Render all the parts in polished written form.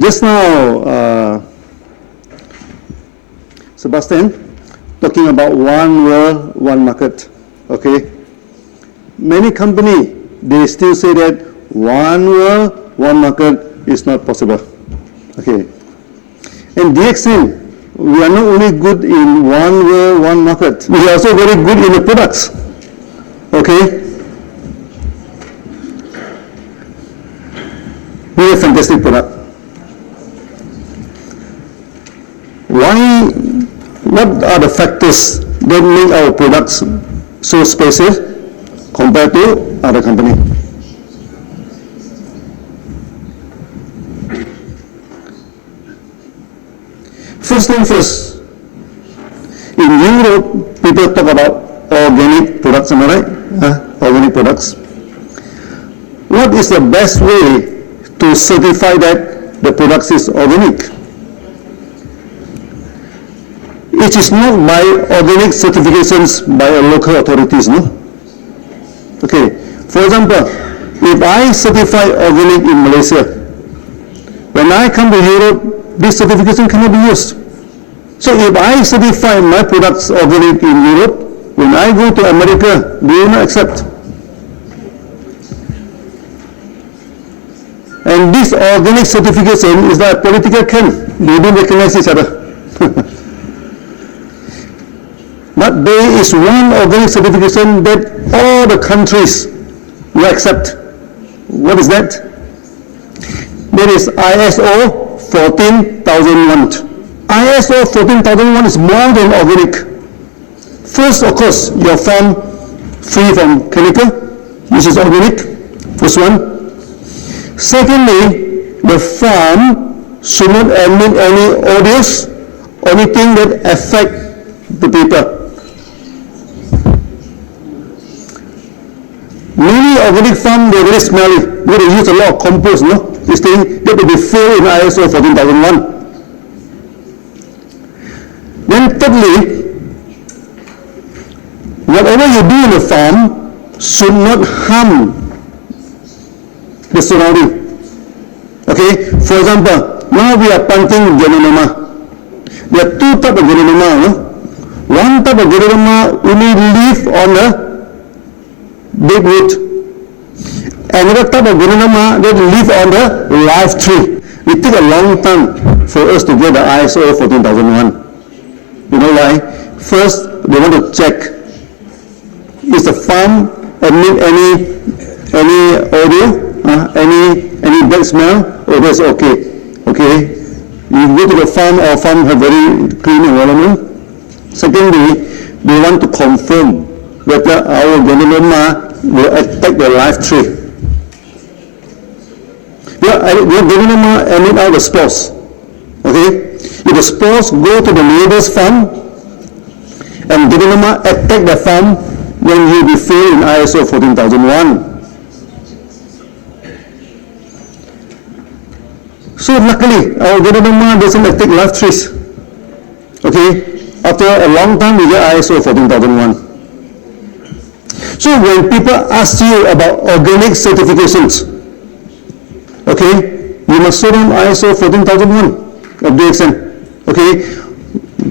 Just now, Sebastian, talking about one world, one market, okay? Many companies, they still say that one world, one market is not possible, okay? And DXN, we are not only good in one world, one market, we are also very good in the products, okay? We have a fantastic product. What are the factors that make our products so special compared to other companies? First thing first, in Europe, people talk about organic products, am I right? Organic products. What is the best way to certify that the product is organic? It is not by organic certifications by local authorities, no? Okay, for example, if I certify organic in Malaysia, when I come to Europe, this certification cannot be used. So if I certify my products organic in Europe, when I go to America, they will not accept. And this organic certification is like a political camp. They don't recognize each other. But there is one organic certification that all the countries will accept. What is that? That is ISO 14001. ISO 14001 is more than organic. First, of course, your farm free from chemical, which is organic. First one. Secondly, the farm should not emit any odors or anything that affect the people. Many organic farms, they're very smelly. They use a lot of compost, no? This thing, that will be filled in ISO 14001. Then thirdly, whatever you do in the farm should not harm the surrounding. Okay, for example, now we are planting Janoderma. There are two types of Janoderma, no? One type of Janoderma only live on the dead root. Another type of Janoderma that live on the live tree. It takes a long time for us to get the ISO 14001. You know why? First, they want to check, is the farm emit any odor, any bad smell? Oh, that's okay. Okay, you go to the farm, our farm have very clean environment. Secondly, they want to confirm whether our Janoderma will attack the live tree. The Janoderma emit out the spores. Okay, if the spores go to the neighbor's farm and Janoderma attack the farm, then you will be failed in ISO 14001. So luckily, our Janoderma doesn't attack live trees. Okay, after a long time we get ISO 14001. So when people ask you about organic certifications, okay, you must show them ISO 14001 of DXN. Okay,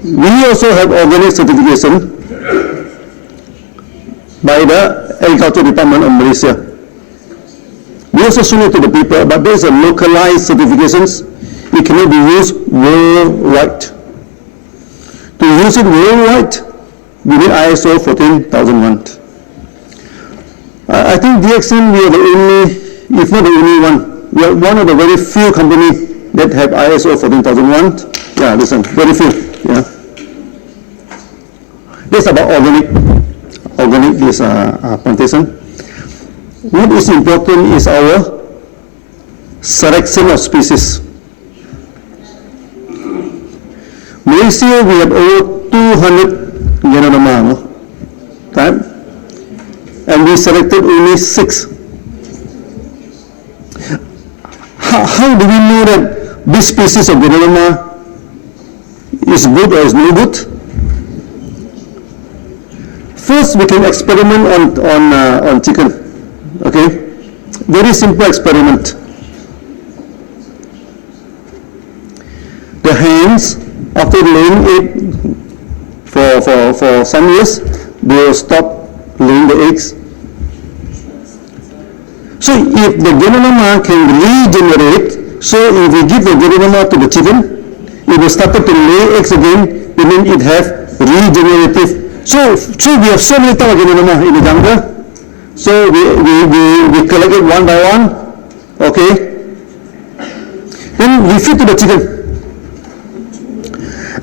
we also have organic certification by the Agriculture Department of Malaysia. We also show it to the people, but those are localized certifications. It cannot be used worldwide. To use it worldwide, we need ISO 14001. I think DXN, we are the only, if not the only one, we are one of the very few companies that have ISO 14001. Yeah, listen, very few. Yeah. This is about organic is plantation. What is important is our selection of species. Malaysia, we have over 200 Janoderma, no? Right? And we selected only 6. How do we know that this species of Janoderma is good or is no good? First, we can experiment on chicken. Okay, very simple experiment. hens, after laying egg for some years, they will stop laying the eggs. So if the Jانودرما can regenerate, so if we give the Jánودrma to the chicken, it will start to lay eggs again, it means it has regenerative. So we have so many types of Jánودrma in the jungle. So we collect it one by one, okay? Then we feed to the chicken.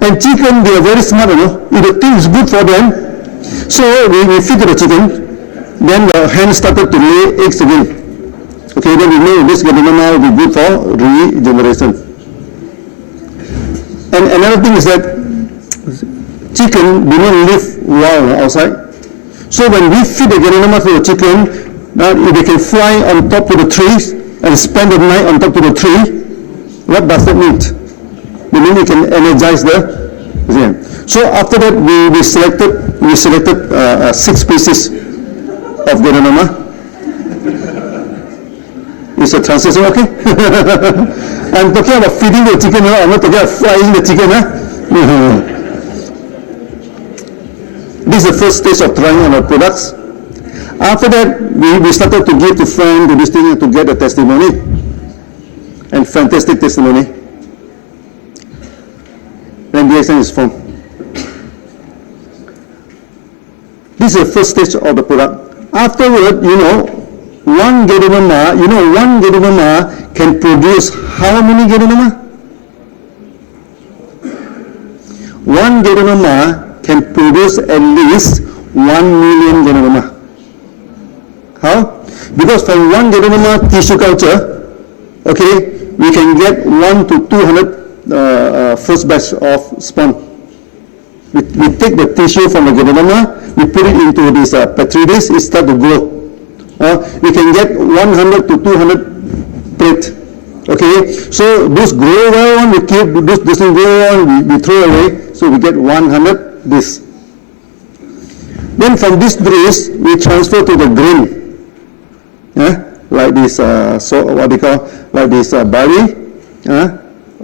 And chicken, they are very smart, you know. If the thing is good for them, so we feed to the chicken, then the hen started to lay eggs again. Okay, then we know this Jánودrma will be good for regeneration. And another thing is that chicken do not live wild outside. So when we feed the Jánودrma to the chicken, now if they can fly on top of the trees and spend the night on top of the tree, what does that mean? It means we can energize the yeah. So after that, we selected 6 species of Jánودrma. Is the translation okay? I'm talking about feeding the chicken, I'm not talking about frying the chicken. This is the first stage of trying on our products. After that, we started to give to friends, to this thing, to get a testimony. And fantastic testimony. Then the action is formed. This is the first stage of the product. Afterward, one Jánودrma can produce how many Jánودrma? One Jánودrma can produce at least 1 million Jánودrma. How? Because from one Jánودrma tissue culture, okay, we can get 1 to 200 first batch of spawn. We take the tissue from the Jánودrma, we put it into this petri dish, it starts to grow. We can get 100 to 200 plate. Okay, so those grow well, we keep, those doesn't grow well, we throw away, so we get 100 this. Then from this dish, we transfer to the grain. Like this, what they call, like this barley, and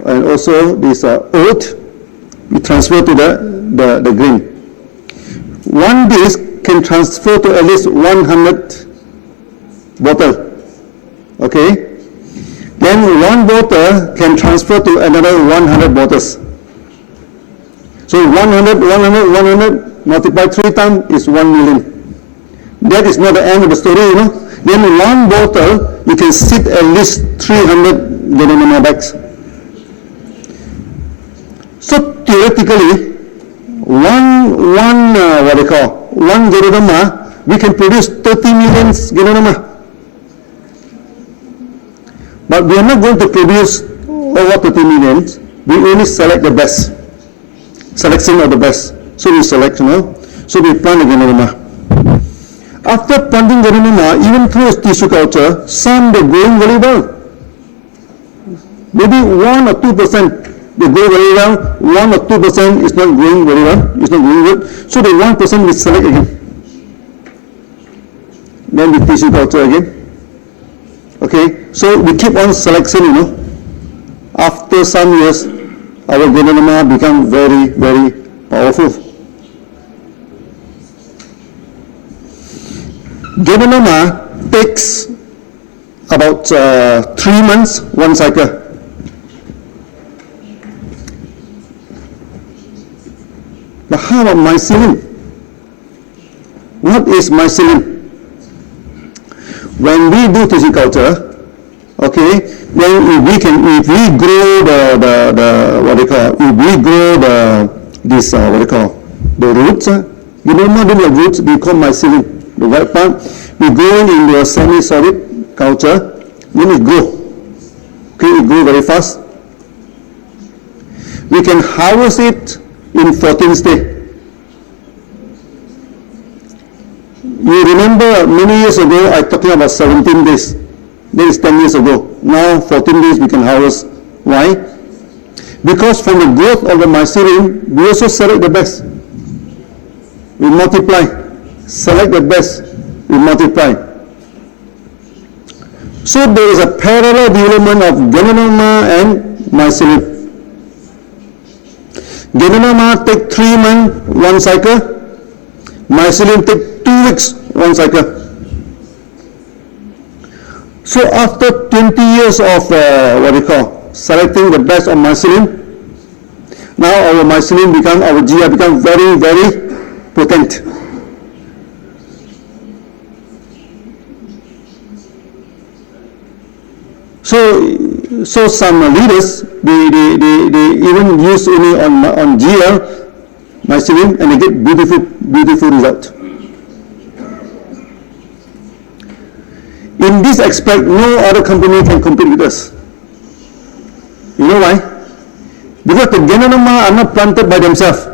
also this oat, we transfer to the grain. One dish can transfer to at least 100 bottle, okay? Then one bottle can transfer to another 100 bottles. So 100 multiplied 3 times is 1 million. That is not the end of the story, Then one bottle, you can sit at least 300 Jánودrma bags. So theoretically, one Jánودrma, we can produce 30 million Jánودrma. But we are not going to produce over 30 million. We only select the best. Selection of the best. So we select, So we plant the Jánودrma. After planting Jánودrma, even through tissue culture, some they growing very well. Maybe 1 or 2% they grow very well. 1 or 2% is not growing very well. It's not growing good. So the 1% we select again. Then we tissue culture again. Okay, so we keep on selection, After some years, our Jánودrma become very, very powerful. Jánودrma takes about 3 months, one cycle. But how about mycelium? What is mycelium? When we do tissue culture, okay, then if we grow the roots, you don't know the roots, we call mycelium. The white part, we grow into a semi-solid culture, then it grow. Okay, it grow very fast. We can harvest it in 14 days. You remember many years ago, I talking about 17 days. That is 10 years ago. Now 14 days we can harvest. Why? Because from the growth of the mycelium, we also select the best. We multiply. Select the best. We multiply. So there is a parallel development of Jánودrma and mycelium. Ganoderma take 3 months, 1 cycle. Mycelium take 2 weeks, 1 cycle. So after 20 years of selecting the best of mycelium, now our mycelium our GI become very, very potent. So some leaders, they even use only on GL mycelium and they get beautiful result. In this aspect, no other company can compete with us. You know why? Because the Ganoderma are not planted by themselves.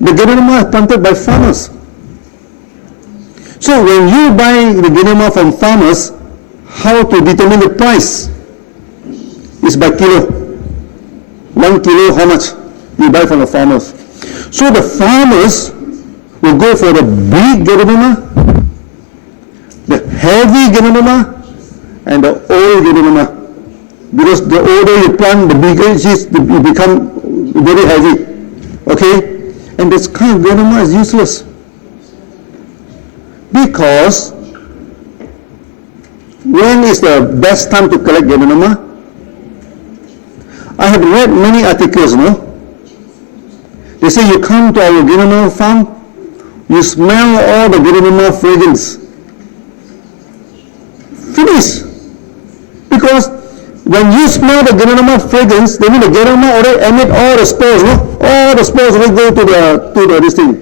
The Ganoderma are planted by farmers. So when you buy the Ganoderma from farmers, how to determine the price? Is by kilo. 1 kilo, how much you buy from the farmers? So the farmers will go for the big Ganoderma, the heavy Ganoderma, and the old Ganoderma. Because the older you plant, the bigger it is, it become very heavy. Okay? And this kind of Ganoderma is useless. Because when is the best time to collect Ganoderma? I have read many articles, no? They say you come to our Ganoderma farm, you smell all the Ganoderma fragrance. Finish. Because when you smell the Ganoderma fragrance, that means the Ganoderma already emit all the spores, no? All the spores will go to the this thing.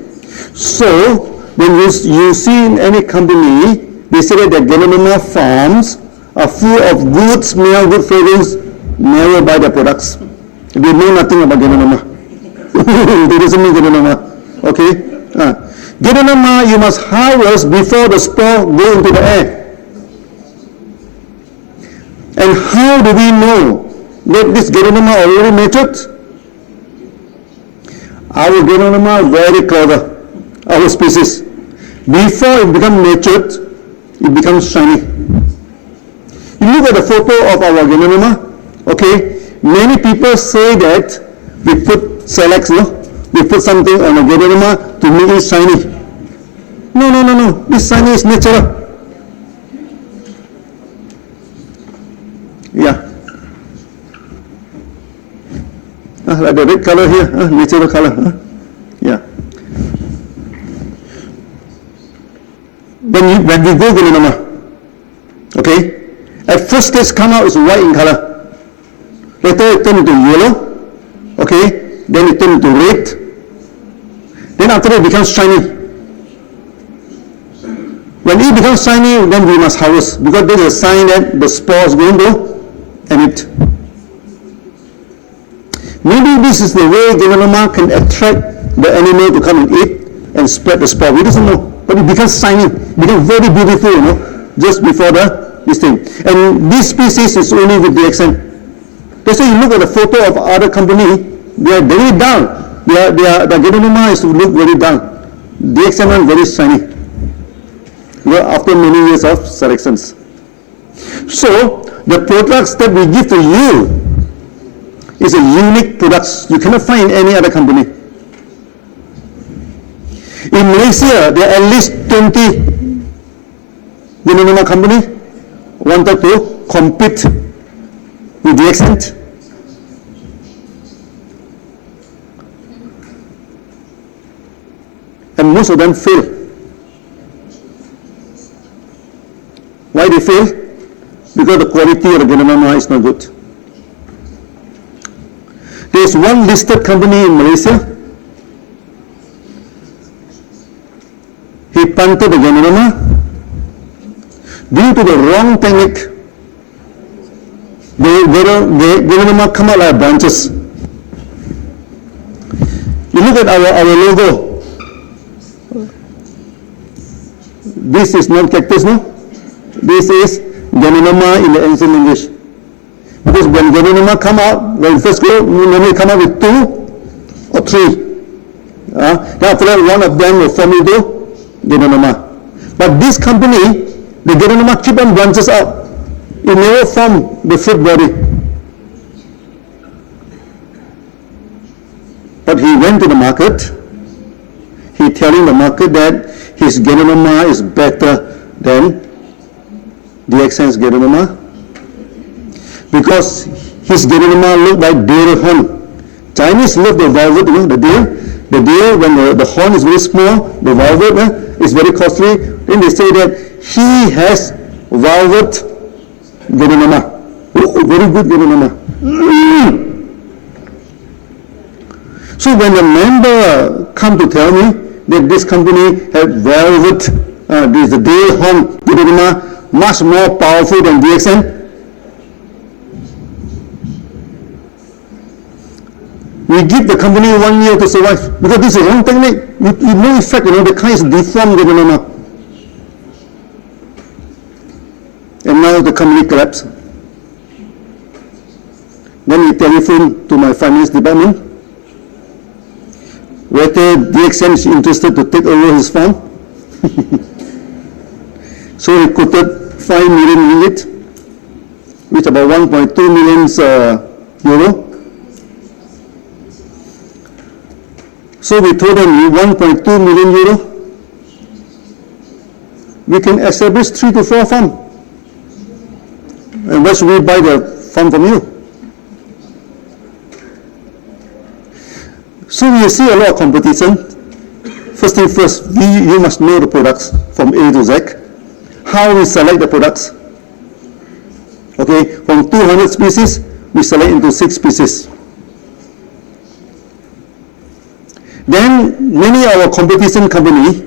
So when you see in any company, they say that the Ganoderma farms are full of good smell, good fragrance, never buy their products. They know nothing about Ganoderma. They doesn't mean Ganoderma. Okay? Ganoderma you must harvest before the spore go into the air. And how do we know that this Ganoderma already matured? Our Ganoderma is very clever. Our species. Before it becomes matured, it becomes shiny. You look at the photo of our Ganoderma, okay? Many people say that we put selects, no? We put something on the Ganoderma to make it shiny. No. This shiny is natural. Yeah. Like the red color here, natural color. Yeah. When we go Ganoderma, okay, at first stage come out is white in color. Later it turn into yellow, okay, then it turn into red. Then after that it becomes shiny. When it becomes shiny, then we must harvest because there is a sign that the spores going to emit. Maybe this is the way Ganoderma can attract the animal to come and eat and spread the spore. We don't know. But it becomes shiny, becomes very beautiful, you know, just before this thing. And this species is only with DXN. That's why you look at the photo of other company, they are very dull. The Ganoderma is to look very dull. DXN is very shiny. After many years of selections. So the products that we give to you is a unique products. You cannot find in any other company. In Malaysia, there are at least 20 Ganoderma company wanted to compete with the extent. And most of them fail. Why they fail? Because the quality of the Ganoderma is not good. There is one listed company in Malaysia. He planted the Ganoderma. Due to the wrong technique, the Ganoderma come out like branches. You look at our logo. This is not cactus, no? This is Ganoderma in the ancient English. Because when Ganoderma come out, when first grow, we normally come out with 2 or 3. Then after that, one of them will form into Ganoderma. But this company, the Ganoderma keep on branches out. It never form the fruit body. but he went to the market. He telling the market that his Jانودرما is better than DXN's Jánودrma because his Jánودrma look like deer horn. Chinese love the velvet, the deer. The deer, when the horn is very small, the velvet is very costly. Then they say that he has velvet Jánودrma. Oh, very good Jánودrma. So when the member come to tell me that this company have velvet, this the deer horn Jánودrma, much more powerful than DXN, we give the company 1 year to survive because this is a wrong technique. It no effect, the kind is deformed Jánودrma. And now the company collapsed. Then he telephoned to my finance department whether DXN is interested to take over his farm. So he quoted 5 million ringgit, which about 1.2 million euro. So we told him 1.2 million euro, we can establish 3 to 4 farms. And why should we buy the farm from you? So we see a lot of competition. First thing first, you must know the products from A to Z. How we select the products. Okay, from 200 species, we select into 6 species. Then many of our competition company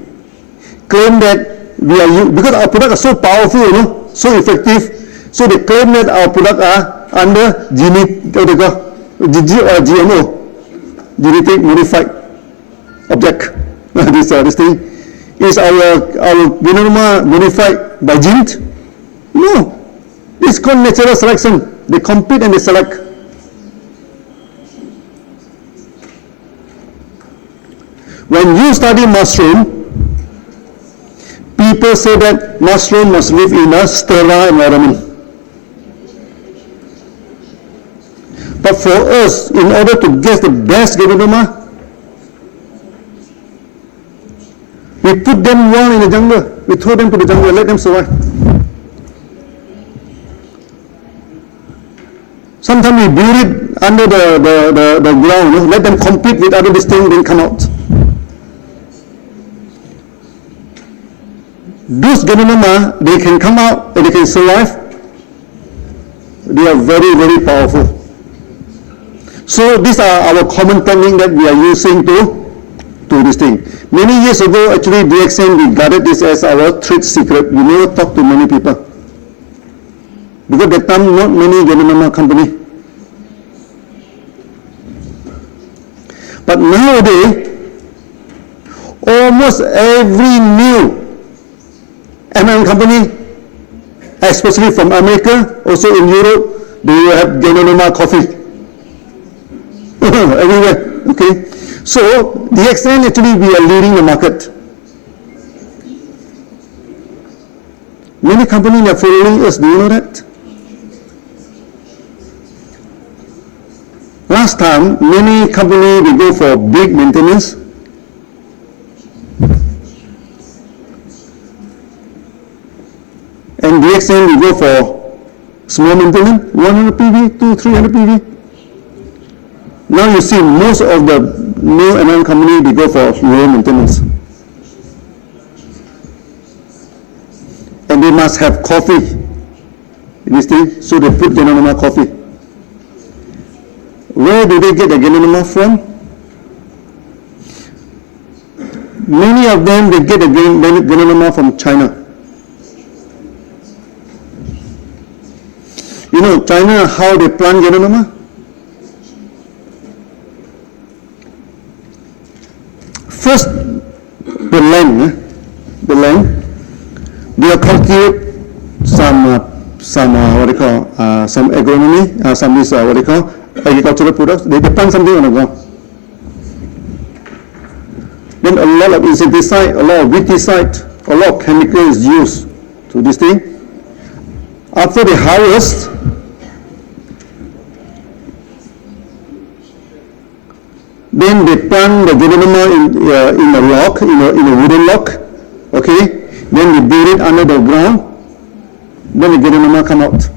claim that we are, because our products are so powerful, so effective, so they claim that our products are under GMO, genetic modified object. This thing. Is our Jánودrma modified by genes? No. It's called natural selection. They compete and they select. When you study mushroom, people say that mushroom must live in a sterile environment. But for us, in order to get the best Jánودrma, we put them one in the jungle. We throw them to the jungle, let them survive. Sometimes we bury it under the ground, let them compete with other things, then come out. Those Jánودrma, they can come out and they can survive. They are very, very powerful. So these are our common technique that we are using to this thing. Many years ago, actually, DXN, we guarded this as our trade secret. We never talk to many people. Because at that time, not many Jánودrma company. But nowadays, almost every new company, especially from America, also in Europe, they have Jánودrma coffee. Everywhere, okay? So, DXN actually, we are leading the market. Many companies are following us, do you know that? Last time, many companies, they go for big maintenance. And DXN, we go for small maintenance, 100 PV to 300 PV. Now you see most of the new M&M company, they go for low maintenance. And they must have coffee in this thing, so they put Jánودrma coffee. Where do they get the Jánودrma from? Many of them, they get the Jánودrma from China. You know, China, how they plant Jánودrma? First, the land, they are cultivate some what they call, some agronomy, some is what they call agricultural products. They plant something on the ground. Then a lot of insecticide, a lot of weedicide, a lot of chemical is used to this thing. After they harvest, then they plant the Janoderma in a lock, in a wooden lock, okay? Then they bury it under the ground, then the Janoderma come out.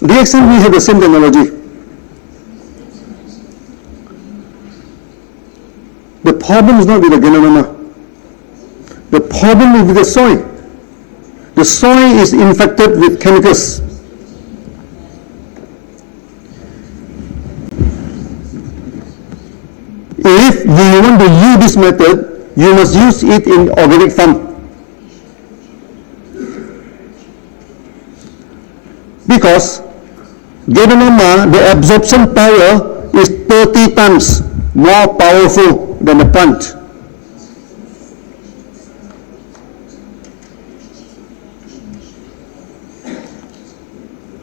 DXM, we have the same technology. The problem is not with the Janoderma. The problem is with the soil. The soil is infected with chemicals. If you want to use this method, you must use it in organic farm. Because Janoderma, the absorption power is 30 times more powerful than the plant.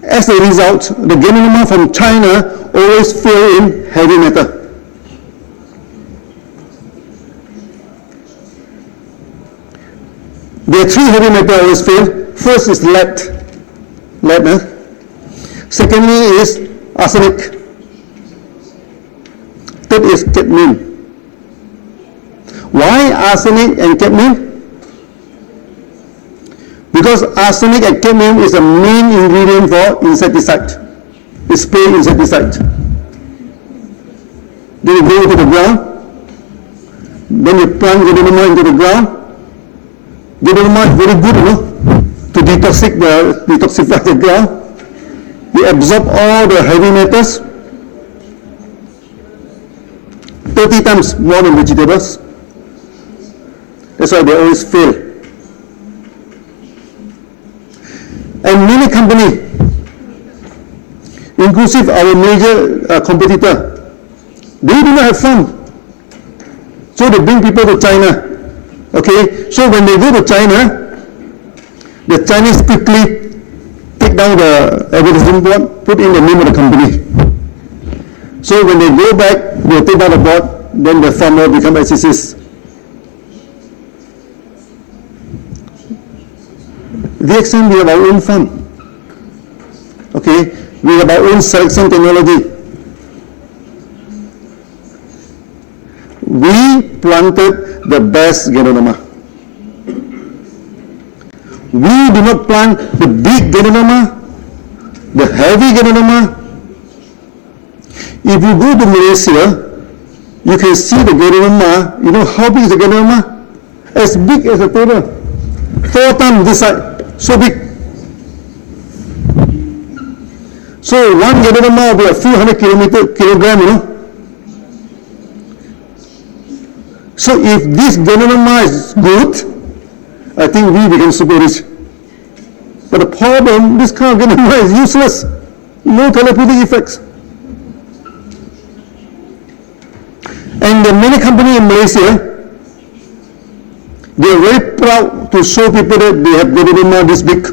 As a result, the Janoderma from China always fail in heavy metal. There are three heavy metals always fail. First is lead. Secondly is arsenic. Third is cadmium. Why arsenic and cadmium? Because arsenic and cadmium is the main ingredient for insecticide. It's spray insecticide. Then you go into the ground. Then you plant Janoderma into the ground. Janoderma is very good, to detoxify the ground. They absorb all the heavy metals 30 times more than vegetables. That's why they always fail. And many companies, inclusive our major competitor, they do not have farm. So they bring people to China. Okay, so when they go to China, the Chinese quickly take down the advertisement board, put in the name of the company. So when they go back, they take down the board, then the farmer become SCCs. DXM, we have our own farm. Okay, we have our own selection technology. We planted the best Janoderma. We do not plant the big Janoderma, the heavy Janoderma. If you go to Malaysia, you can see the Janoderma. You know how big is the Janoderma? As big as a table. 4 times this side, so big. So one Janoderma will be a few hundred kilograms, So if this Janoderma is good, I think we become super rich. But the problem, this kind of Janoderma is useless. No therapeutic effects. And the many companies in Malaysia, they are very proud to show people that they have Janoderma this big.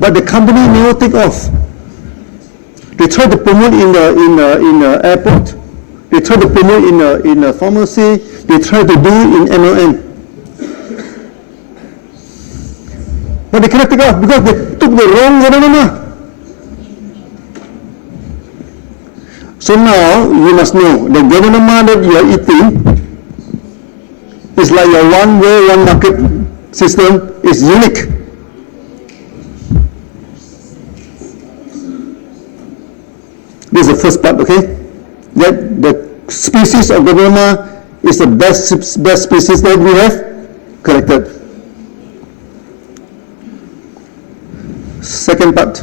But the company never take off. They try to promote in the airport. They try to promote in a pharmacy. They try to do it in MLM. But they cannot take off because they took the wrong Janoderma. So now you must know the Janoderma that you are eating is like your one way, one market system is unique. This is the first part, okay? That the species of Janoderma is the best species that we have collected. Second part,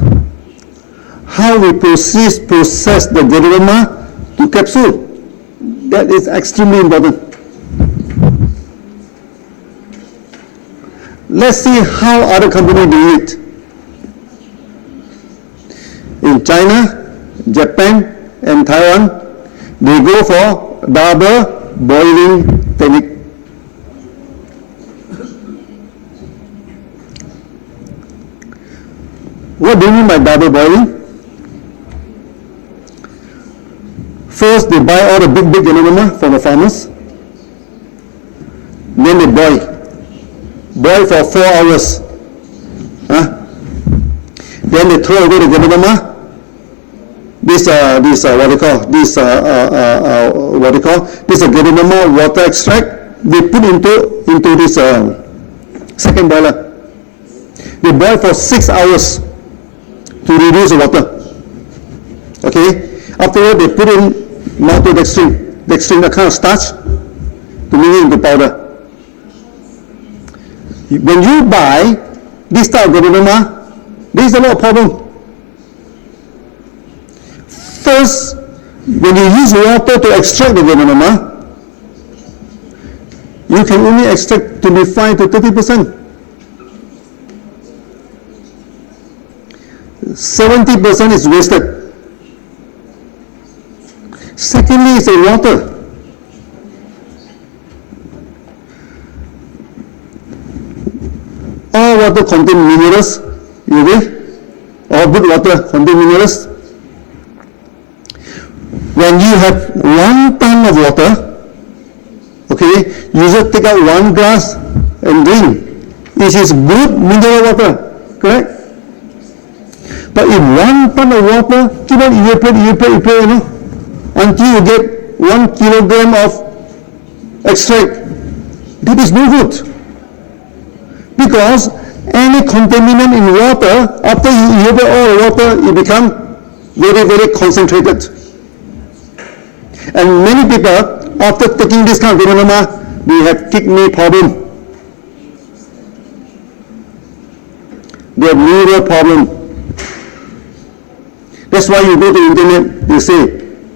how we process the Janoderma to capsule. That is extremely important. Let's see how other companies do it. In China, Japan, and Taiwan, they go for double boiling technique. What do you mean by double boiling? First, they buy all the big Janoderma from the farmers. Then they boil. boil for 4 hours. Then they throw away the Janoderma. This what they call this this Janoderma water extract. They put into this second boiler. They boil for 6 hours to reduce the water. Okay. Afterward, they put in maltodextrin, a kind of starch, to make it into powder. When you buy this type of Janoderma, there is a lot of problem. First, when you use water to extract the Janoderma, you can only extract 25 to 30%. 70% is wasted. Secondly, is the water. All water contain minerals, you agree? All good water contain minerals. When you have 1 ton of water, okay, you just take out 1 glass and drink. It is good mineral water, correct? But if 1 ton of water keep on evaporate, you know, until you get 1 kilogram of extract, that is no good. Because any contaminant in water, after you evaporate all the water, it becomes very, very concentrated. And many people, after taking this kind of Janoderma, they have kidney problem. They have liver problem. That's why you go to the internet, they say,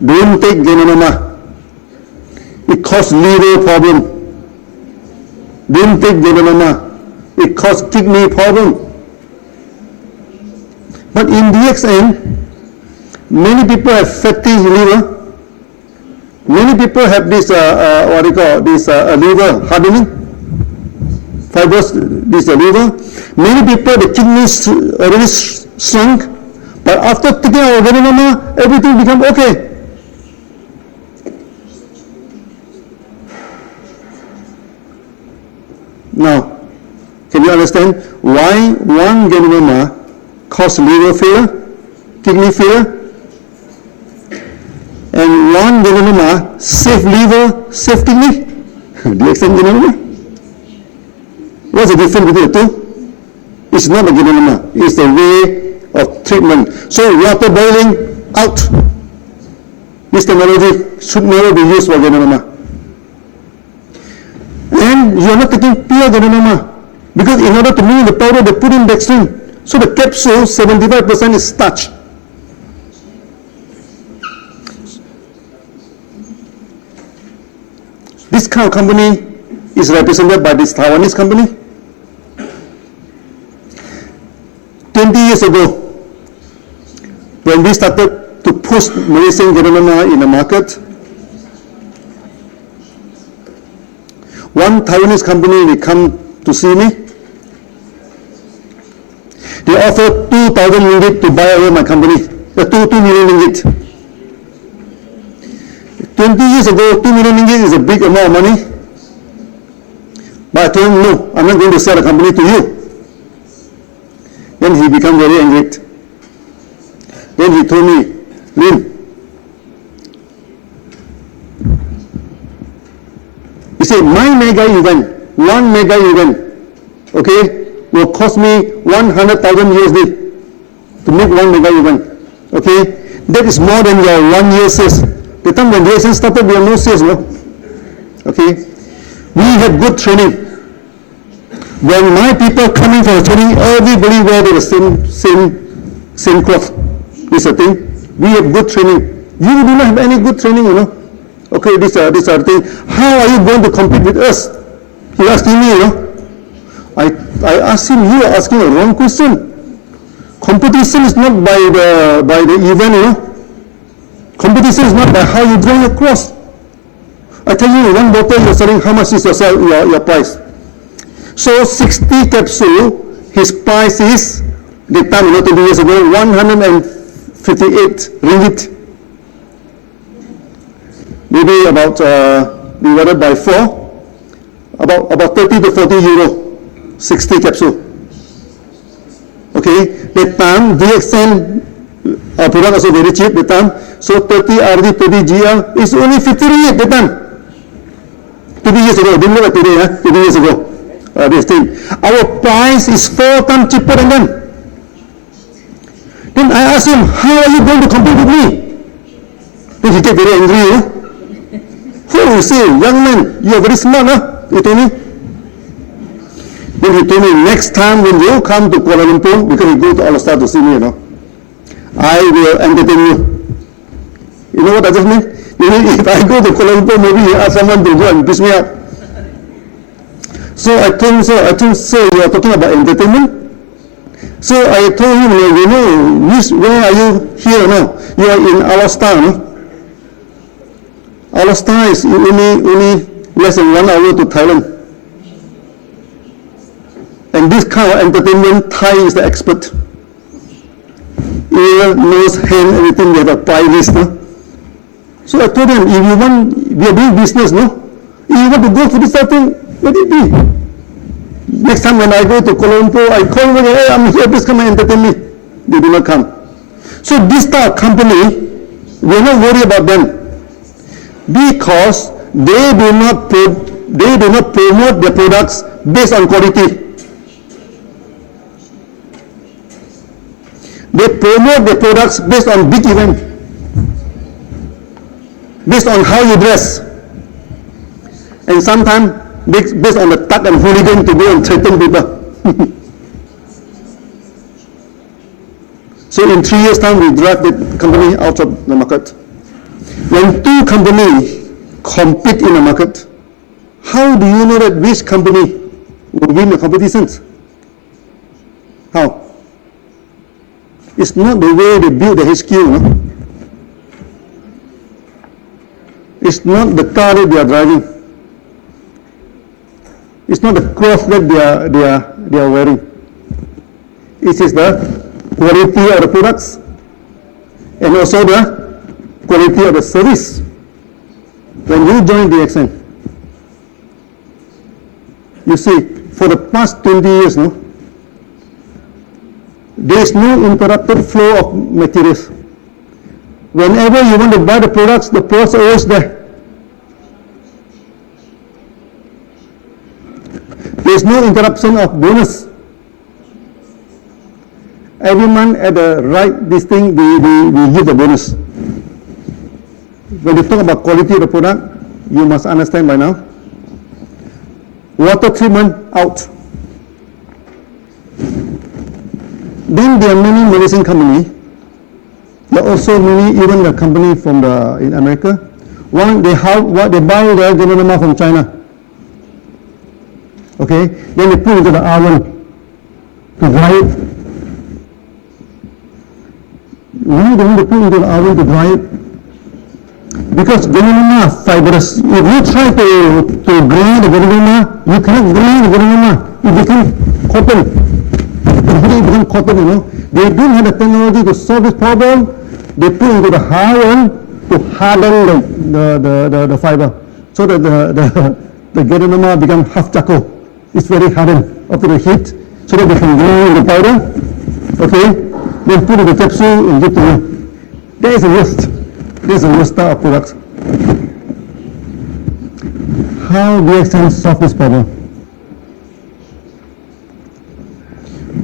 don't take Janoderma. It causes liver problem. Don't take Janoderma. It causes kidney problem. But in DXN, many people have fatty liver. Many people have this, liver hardening, fibrous, this liver. Many people, the kidneys already shrunk, but after taking our Janoderma, everything becomes okay. Now, can you understand why 1 Janoderma causes liver failure, kidney failure? And 1 Janoderma save liver, save kidney? DXN Janoderma? What's the difference between the two? It's not a Janoderma, it's the way of treatment. So water boiling, out. This technology should never be used for Janoderma. And you are not taking pure Janoderma, because in order to make the powder, they put in dextrin. So the capsule, 75% is starch. This kind of company is represented by this Taiwanese company. 20 years ago, when we started to push Malaysian Janoderma in the market, one Taiwanese company, they come to see me. They offered 2,000 ringgit to buy over my company, 2 million ringgit. 20 years ago, 2 million ringgit is a big amount of money. But I told him, no, I'm not going to sell the company to you. Then he became very angry. Then he told me, Lin, he said, my mega event, 1 mega event, okay, will cost me 100,000 USD to make 1 mega event, okay? That is more than your 1 year sales. The time when DXN started, we have no sales, no? Okay? We have good training. When my people coming for the training, everybody wear the same cloth. This is a thing. We have good training. You do not have any good training, you know. Okay, this are the thing. How are you going to compete with us? He asking me, you know. I asked him, you are asking a wrong question. Competition is not by the event, you know. Competition is not by how you draw your cross. I tell you, 1 bottle you're selling, how much is your price? So 60 capsule, his price is, the time, 20 years ago, 158 ringgit. Maybe about divided by 4, about 30 to 40 euro. 60 capsule. Okay, that time DXN our product also very cheap that time. So 30 RD, 30 GL is only 50 ringgit that time. 20 years ago, didn't look at today, 20 years ago. This thing. Our price is 4 times cheaper than them. Then I asked him, how are you going to compete with me? Then he get very angry. Who say, young man, you are very smart, he told me. Then he told me, next time when you come to Kuala Lumpur, because you go to All Star to see me, I will entertain you. You know what does that mean? You mean if I go to Kuala Lumpur, maybe you ask someone to go and piss me up. So I told him, sir, you are talking about entertainment? So I told him, where are you here now? You are in All Star, no? All Star is only less than 1 hour to Thailand. And this kind of entertainment, Thai is the expert. Ear, nose, hand, everything, they have a price list. No? So I told them, if you want, we are doing business, no? If you want to go for this type of thing, let it be. Next time when I go to Kuala Lumpur, I call them, hey, I'm here, please come and entertain me. They do not come. So this type of company, we are not worried about them. Because they do not promote their products based on quality. They promote their products based on big event, based on how you dress, and sometimes based on the thug and hooligan to go and threaten people. So in 3 years' time, we drive the company out of the market. When two companies compete in a market, how do you know that which company will win the competitions? How? It's not the way they build the HQ, no? It's not the car that they are driving. It's not the clothes that they are wearing. It is the quality of the products and also the quality of the service. When you join DXN, you see, for the past 20 years, no, there is no interrupted flow of materials. Whenever you want to buy the products are always there. There is no interruption of bonus. Every month at the right this thing, we give the bonus. When you talk about quality of the product, you must understand by now. Water treatment out. Then there are many medicine companies. There are also many, even the company from in America. One, they buy the Jانودرما from China. Okay, then they put into the oven to dry it. Why they want to put into the oven to dry it? Because Jánودrama fibrous. If you try to grind the Jánودrama, you cannot grind the Jánودrama. It becomes cotton. It becomes cotton, They don't have the technology to solve this problem. They put into the oven to harden the fiber, so that the Jánودrama becomes half charcoal. It's very hardened after the heat, so that they can grind the powder. Okay, then put in the capsule and give to you. There is a waste. This is a waste of products. How do you solve this problem?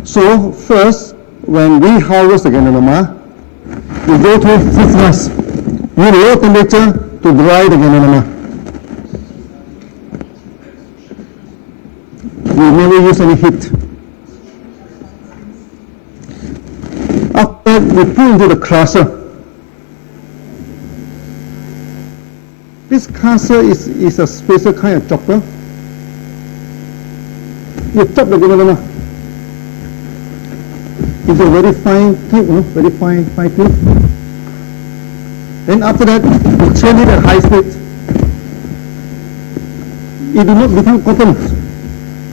So first, when we harvest the Jánودrama, we go to food mass with low temperature to dry the Jánودrama. We never use any heat. After that, we put into the crusher. This crusher is a special kind of chopper. You chop the Jánودrama. It's a very fine tube, very fine tube. Then after that, you train it at high speed. It will not become cotton,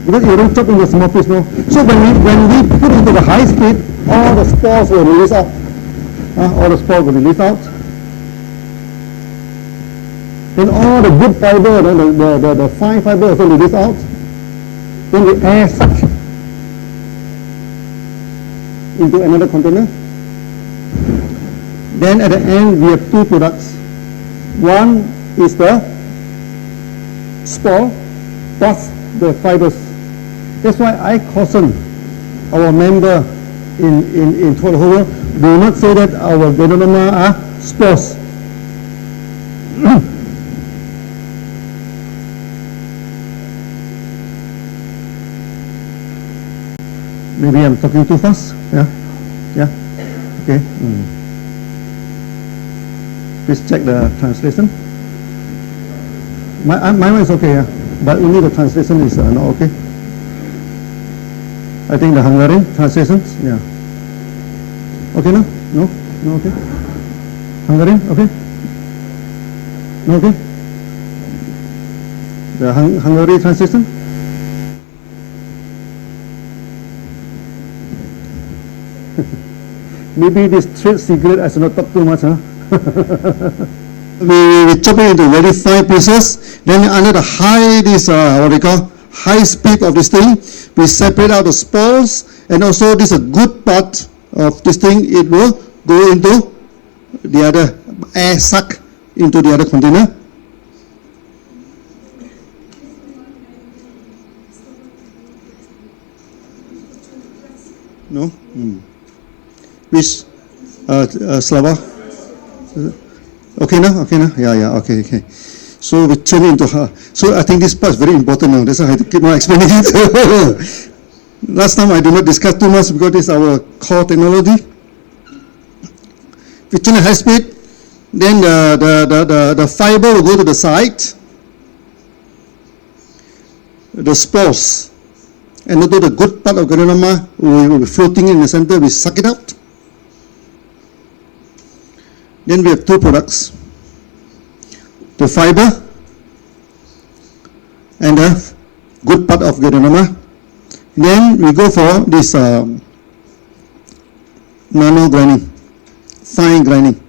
because you don't chop in the small piece, no. So when we put into the high speed, all the spores will release out. Then all the good fiber, the fine fiber also release out. Then the air sucks into another container. Then at the end, we have two products. One is the spore plus the fibers. That's why I caution our member in Tolhover, do not say that our Jانودرما are spores. Maybe I'm talking too fast. Yeah, yeah. Okay. Please check the translation. My one is okay, yeah, but only the translation is not okay. I think the Hungarian translations, yeah. Okay, no? No? No, okay? Hungarian, okay? No, okay? The Hungary translation? Maybe this trade secret I should not talk too much, huh? we chop it into very fine pieces. Then under the high, this what we call high speed of this thing, we separate out the spores, and also this a good part of this thing. It will go into the other air suck into the other container. No. Which Slava? Okay now? Okay now? Yeah, okay. So we turn it into her. So I think this part is very important now. That's why I have to keep on explaining it. Last time I did not discuss too much because this is our core technology. We turn at high speed, then the fiber will go to the side. The spores, and although the good part of Jánودrma will be floating in the center, we suck it out. Then we have two products, the fiber and the good part of Jánودrma. Then we go for this nano grinding, fine grinding.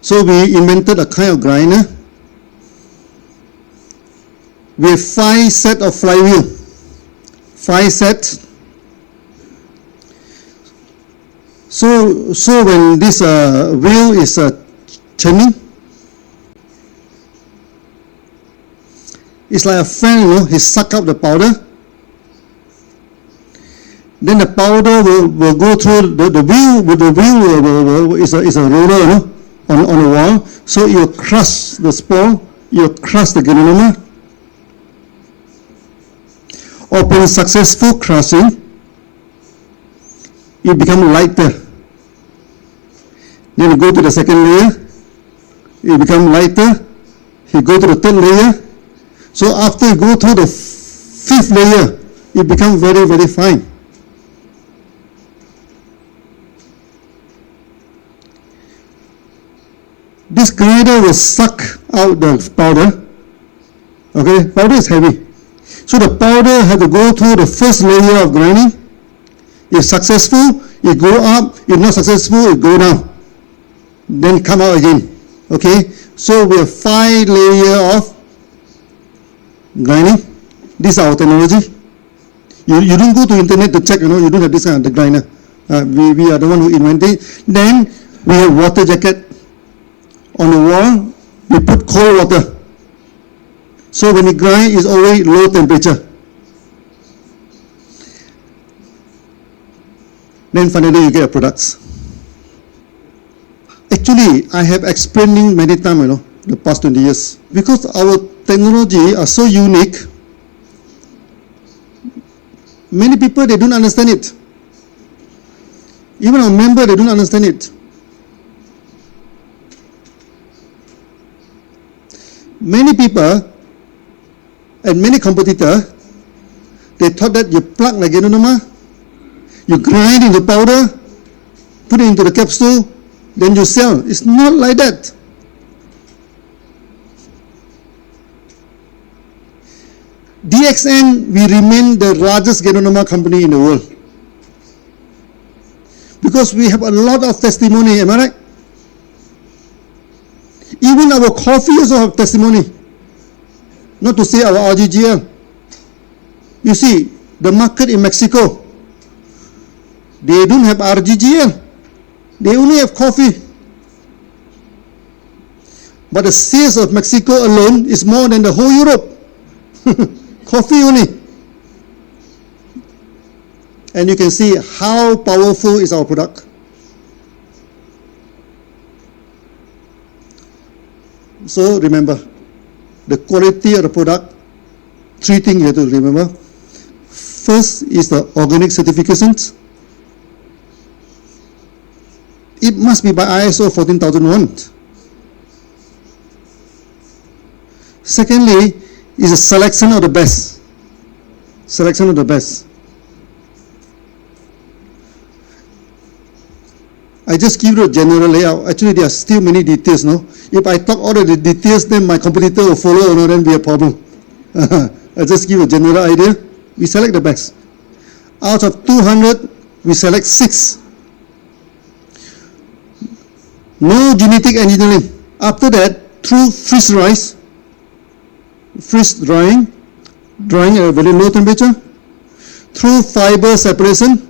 So we invented a kind of grinder with 5 sets of flywheel, 5 sets. So when this wheel is turning, it's like a fan, he suck up the powder. Then the powder will go through the wheel. The wheel is a roller, on the wall. So you crush the spore, you crush the Jánودrma. Upon successful crushing, it becomes lighter. Then you go to the second layer, it becomes lighter. You go to the third layer. So after you go through the 5th layer, it becomes very, very fine. This grinder will suck out the powder. Okay, powder is heavy. So the powder has to go through the first layer of grinding. If successful, it go up. If not successful, it go down. Then come out again. Okay, so we have 5 layers of grinding. This is our technology. You don't go to internet to check, you don't have this kind of the grinder. We are the one who invented it. Then we have water jacket. On the wall, we put cold water. So when you grind, it's always low temperature. Then finally you get a products. Actually, I have explaining many times, the past 20 years. Because our technology are so unique, many people, they don't understand it. Even our member, they don't understand it. Many people and many competitors, they thought that you plug like Jánودrma, you grind into powder, put it into the capsule, then you sell. It's not like that. DXN, we remain the largest Jánودrma company in the world. Because we have a lot of testimony, am I right? Even our coffee also have testimony. Not to say our RGGL. You see, the market in Mexico, They don't have RGGL. They only have coffee. But the sales of Mexico alone is more than the whole Europe. Coffee only. And you can see how powerful is our product. So remember, the quality of the product, 3 things you have to remember. First is the organic certifications. It must be by ISO 14001. Secondly, is a selection of the best. Selection of the best. I just give you a general layout. Actually, there are still many details, no? If I talk all of the details, then my competitor will follow, no, then be a problem. I just give a general idea. We select the best. Out of 200, we select 6. No genetic engineering. After that, through freeze drying at a very low temperature, through fiber separation,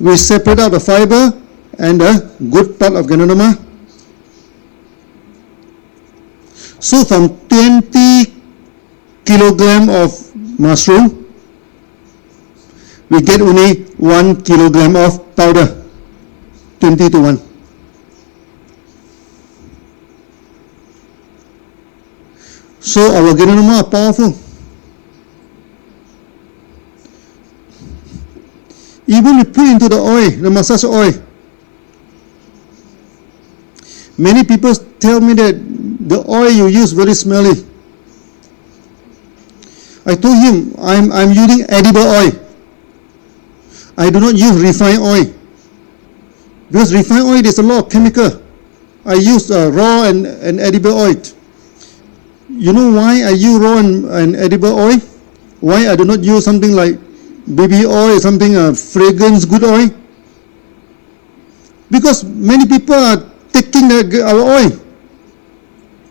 we separate out the fiber and the good part of Janoderma. So from 20 kilogram of mushroom, we get only 1 kilogram of powder, 20 to 1. So our Janoderma are powerful. Even we put into the oil, the massage oil. Many people tell me that the oil you use very smelly. I told him I'm using edible oil. I do not use refined oil. Because refined oil there's a lot of chemical. I use raw and edible oil. You know why I use raw and edible oil? Why I do not use something like baby oil, something fragrance good oil? Because many people are taking our oil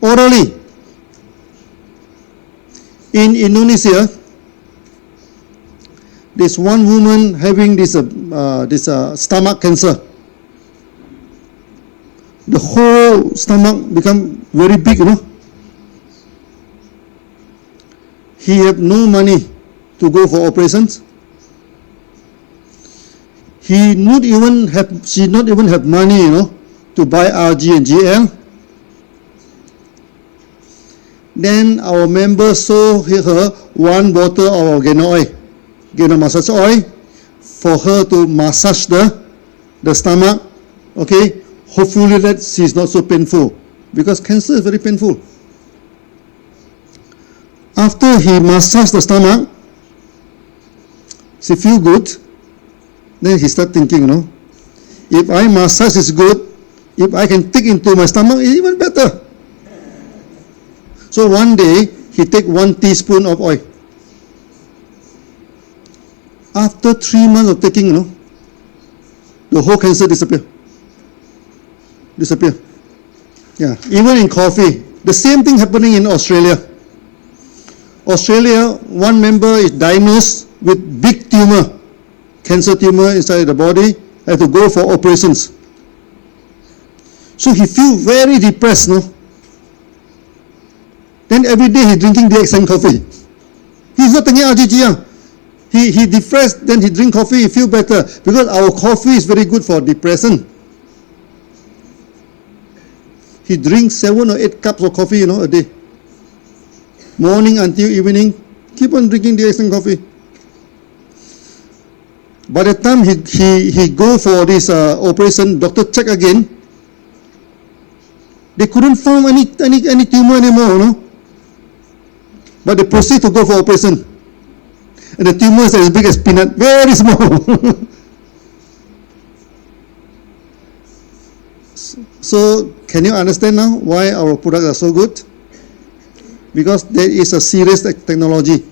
orally. In Indonesia, there's one woman having this stomach cancer. The whole stomach become very big, you know. He have no money to go for operations. She not even have money, you know, to buy RG and GL. Then our members sold her 1 bottle of Gano massage oil, for her to massage the stomach. Okay, hopefully that she's not so painful, because cancer is very painful. After he massaged the stomach, she feel good. Then he start thinking, you know, if I massage is good, if I can take into my stomach, it's even better. So one day, he take 1 teaspoon of oil. After 3 months of taking, you know, the whole cancer disappear. Yeah, even in coffee. The same thing happening in Australia. Australia, one member is diagnosed with big tumor, cancer tumor inside the body, had to go for operations. So he feel very depressed, no? Then every day he's drinking DXN coffee. He's not taking RGGR. He depressed, then he drink coffee, he feel better, because our coffee is very good for depression. He drinks 7 or 8 cups of coffee, you know, a day. Morning until evening, keep on drinking DXN coffee. By the time he go for this operation, doctor check again. They couldn't find any tumor anymore, you know. But they proceed to go for operation. And the tumor is as big as peanut, very small. So, can you understand now why our products are so good? Because there is a serious technology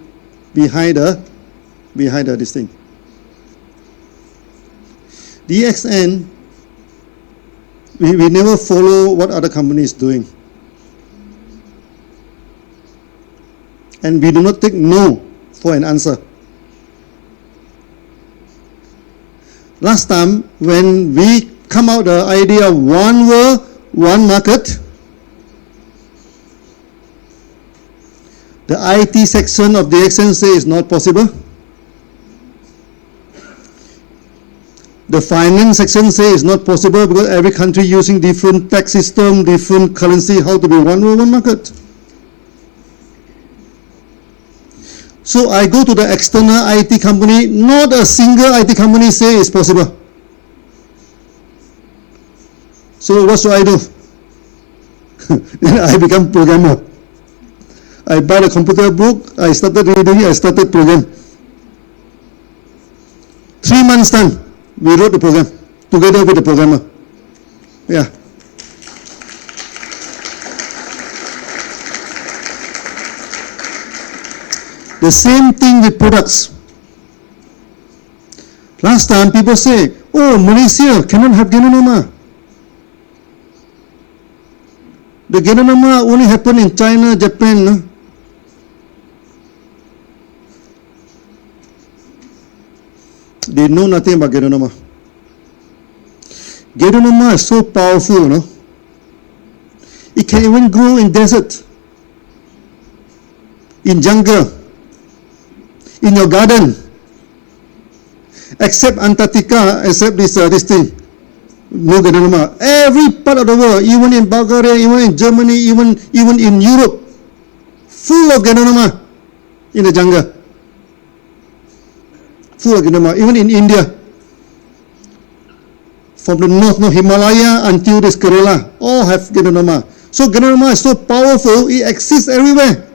behind this thing. DXN, we never follow what other companies doing. And we do not take no for an answer. last time when we come out the idea of one world, one market, the IT section of the Action say is not possible. The finance section say it's not possible because every country using different tax system, different currency, how to be one world, one market. So I go to the external IT company, not a single IT company say it's possible. So what should I do? Then I become programmer. I buy the computer book, I started reading, I started program. 3 months time, we wrote the program together with the programmer. Yeah. The same thing with products. Last time people say, oh, Malaysia cannot have Ganoderma. The Ganoderma only happen in China, Japan. No? They know nothing about Ganoderma. Ganoderma is so powerful, you know. It can even grow in desert, in jungle, in your garden, except Antarctica, except this thing. No Ganoderma. Every part of the world, even in Bulgaria, even in Germany, even in Europe, full of Ganoderma in the jungle. Full of Ganoderma, even in India. From the north, Himalaya until this Kerala, all have Ganoderma. So Ganoderma is so powerful, it exists everywhere.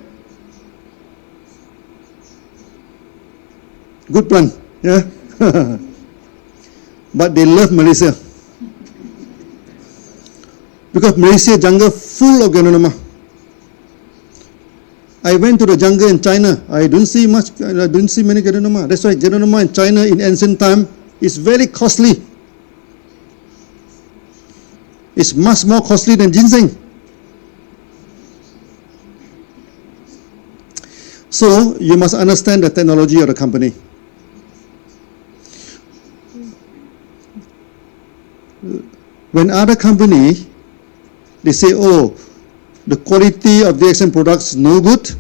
Good plant, yeah? But they love Malaysia. Because Malaysia jungle full of Ganoderma. I went to the jungle in China. I didn't see many Ganoderma. That's why Ganoderma in China in ancient time is very costly. It's much more costly than ginseng. So you must understand the technology of the company. When other company, they say, oh, the quality of the Action products no good.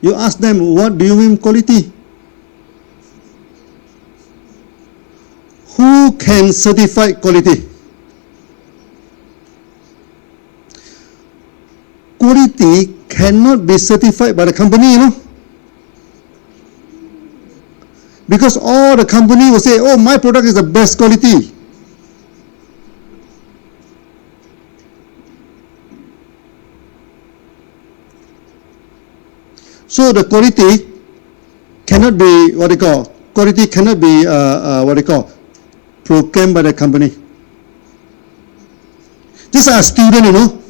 You ask them, what do you mean quality? Who can certify quality? Quality cannot be certified by the company, you know. Because all the company will say, oh, my product is the best quality. So the quality cannot be quality cannot be programmed by the company. Just as a student, you know,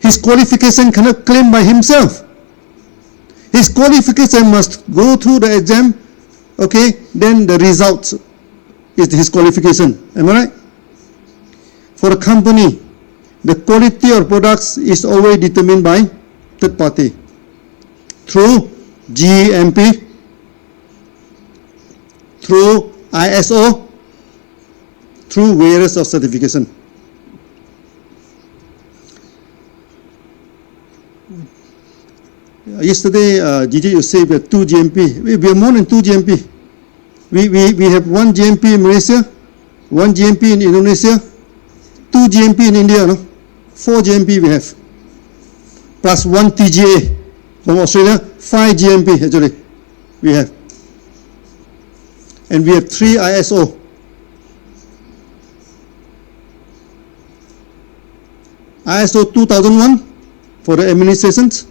his qualification cannot claim by himself. His qualification must go through the exam, okay, then the result is his qualification. Am I right? For a company, the quality of products is always determined by third party through GMP, through ISO, through various of certification. Yesterday, Gigi, you say we have 2 GMP. We have more than 2 GMP. We have 1 GMP in Malaysia, 1 GMP in Indonesia, 2 GMP in India, no? 4 GMP we have. Plus 1 TGA from Australia, 5 GMP actually we have. And we have 3 ISO. ISO 2001 for the administrations,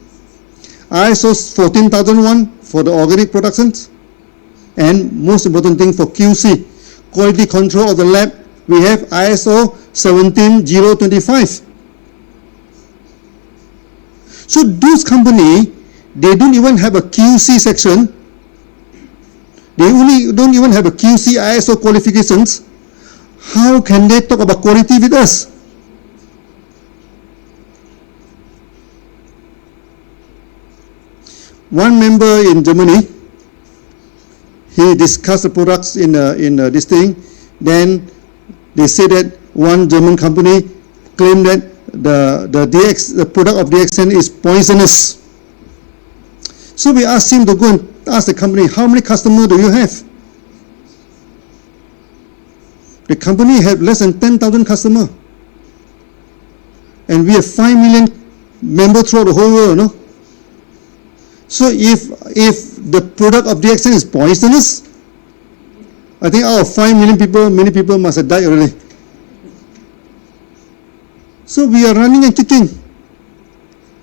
ISO 14001 for the organic productions, and most important thing for QC, quality control of the lab, we have ISO 17025. So those companies, they don't even have a QC section. They don't even have a QC ISO qualifications. How can they talk about quality with us? One member in Germany, he discussed the products in this thing. Then they say that one German company claimed that the product of DXN is poisonous. So we asked him to go and ask the company, how many customers do you have? The company had less than 10,000 customers. And we have 5 million members throughout the whole world, no? So if the product of DXN is poisonous, I think out of 5 million people, many people must have died already. So we are running and kicking.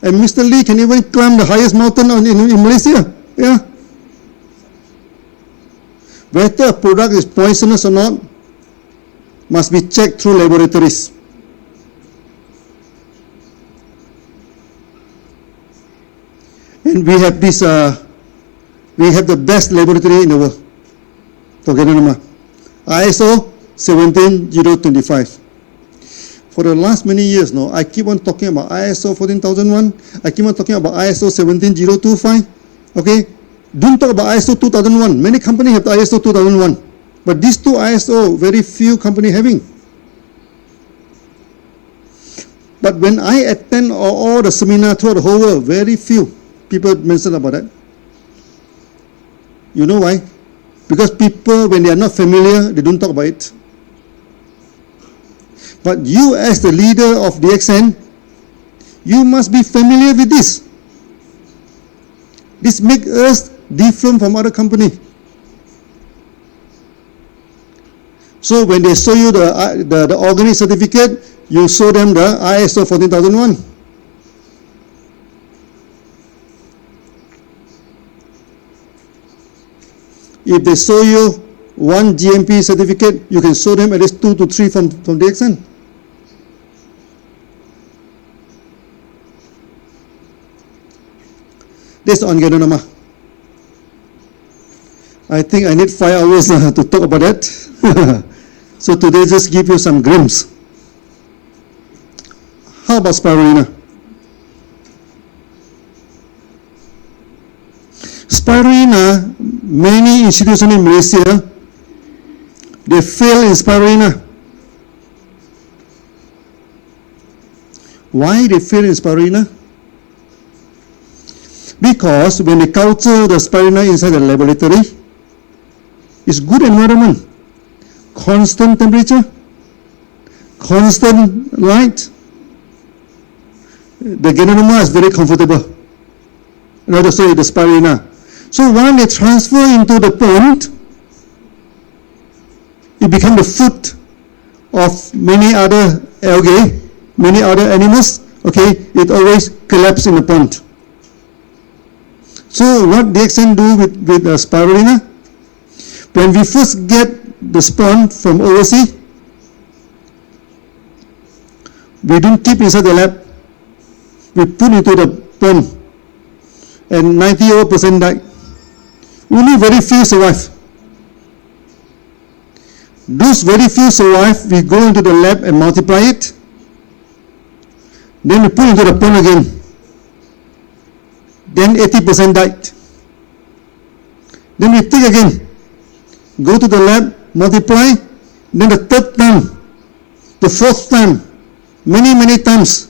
And Mr. Lee can even climb the highest mountain in Malaysia. Yeah. Whether a product is poisonous or not must be checked through laboratories. And we have this, we have the best laboratory in the world for Jánودrema, ISO 17025. For the last many years now, I keep on talking about ISO 14001, I keep on talking about ISO 17025, okay? Don't talk about ISO 2001. Many companies have the ISO 2001, but these two ISO, very few companies having. But when I attend all the seminars throughout the whole world, very few people mention about that. You know why? Because people, when they are not familiar, they don't talk about it. But you as the leader of DXN, you must be familiar with this. This makes us different from other companies. So when they show you the organic certificate, you show them the ISO 14001. If they show you one GMP certificate, you can show them at least 2 to 3 from DXN. This on Jánودrema. I think I need 5 hours to talk about that. So today just give you some glimpse. How about spirulina? Spirulina, many institutions in Malaysia, they fail in spirulina. Why they fail in spirulina? Because when they culture the spirulina inside the laboratory, it's good environment, constant temperature, constant light. The Jánودrema is very comfortable. Not say the spirulina. So when they transfer into the pond, it becomes the food of many other algae, many other animals. Okay, it always collapses in the pond. So what DXN do with the spirulina? When we first get the spawn from overseas, we don't keep inside the lab. We put into the pond, and 90% die. Only very few survive. Those very few survive, we go into the lab and multiply it. Then we put into the pond again. Then 80% died. Then we take again, go to the lab, multiply, then the third time, the fourth time, many times,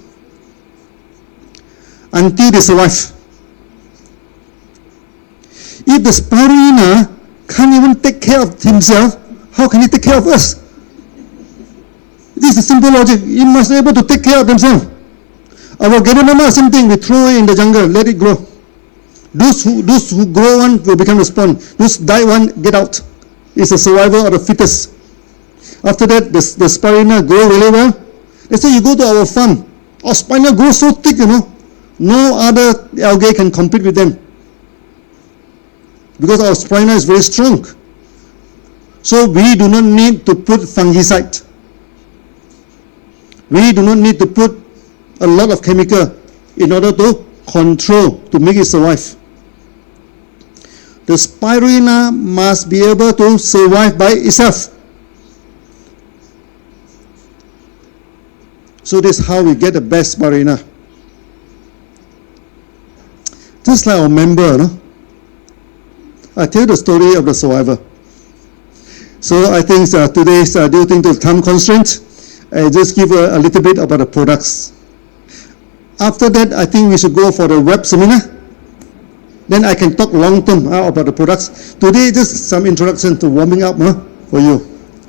until they survive. If the spirulina can't even take care of himself, how can he take care of us? This is simple logic. He must be able to take care of themselves. Our Jánودrema, same thing, we throw it in the jungle, let it grow. Those who grow one will become the spawn. Those die one, get out. It's a survival of the fittest. After that, the spirulina grow really well. Let's say you go to our farm, our spirulina grows so thick, you know, no other algae can compete with them. Because our spirulina is very strong. So we do not need to put fungicide. We do not need to put a lot of chemical in order to control, to make it survive. The spirulina must be able to survive by itself. So this is how we get the best spirulina. Just like our member, no? I tell the story of the survivor. So I think today, due to the time constraint, I just give a little bit about the products. After that, I think we should go for the web seminar. Then I can talk long term about the products. Today, just some introduction to warming up for you.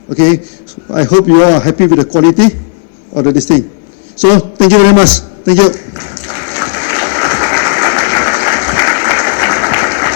Okay, so I hope you are happy with the quality of this thing. So thank you very much. Thank you.